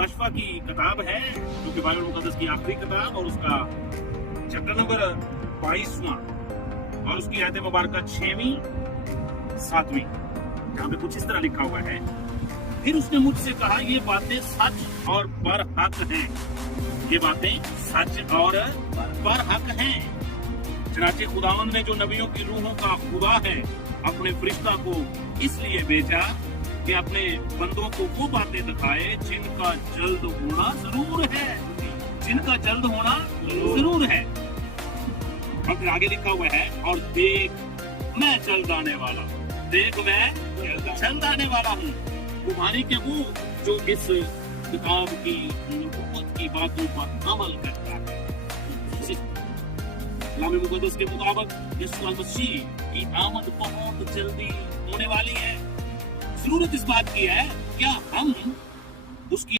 कशफा की किताब है, जो कि बाइबल मुकद्दस की आखिरी किताब, और उसका चैप्टर नंबर 22वां और उसकी आयत मुबारक 6वीं 7वीं, जहाँ पे कुछ इस तरह लिखा हुआ है, फिर उसने मुझसे कहा, ये बातें सच और बरहक हैं। ये बातें सच और बरहक हैं। चनाचे खुदावंद ने जो नबियों की रूहों का खुदा है, अपने फरिश्ता को इसलिए भेजा कि अपने बंदों को वो बातें दिखाए जिनका जल्द होना जरूर है, जिनका जल्द होना जरूर है। और फिर आगे लिखा हुआ है, और देख मैं जल्द आने वाला हूँ, देख मैं जल्द आने वाला हूँ। तुम्हारी के वो जो इस किताब की नबूवत की बातों पर अमल करता है। कलाम मुकद्दस के मुताबिक यीशु मसीह की आमद बहुत जल्दी होने वाली है। जरूरत इस बात की है, क्या हम उसकी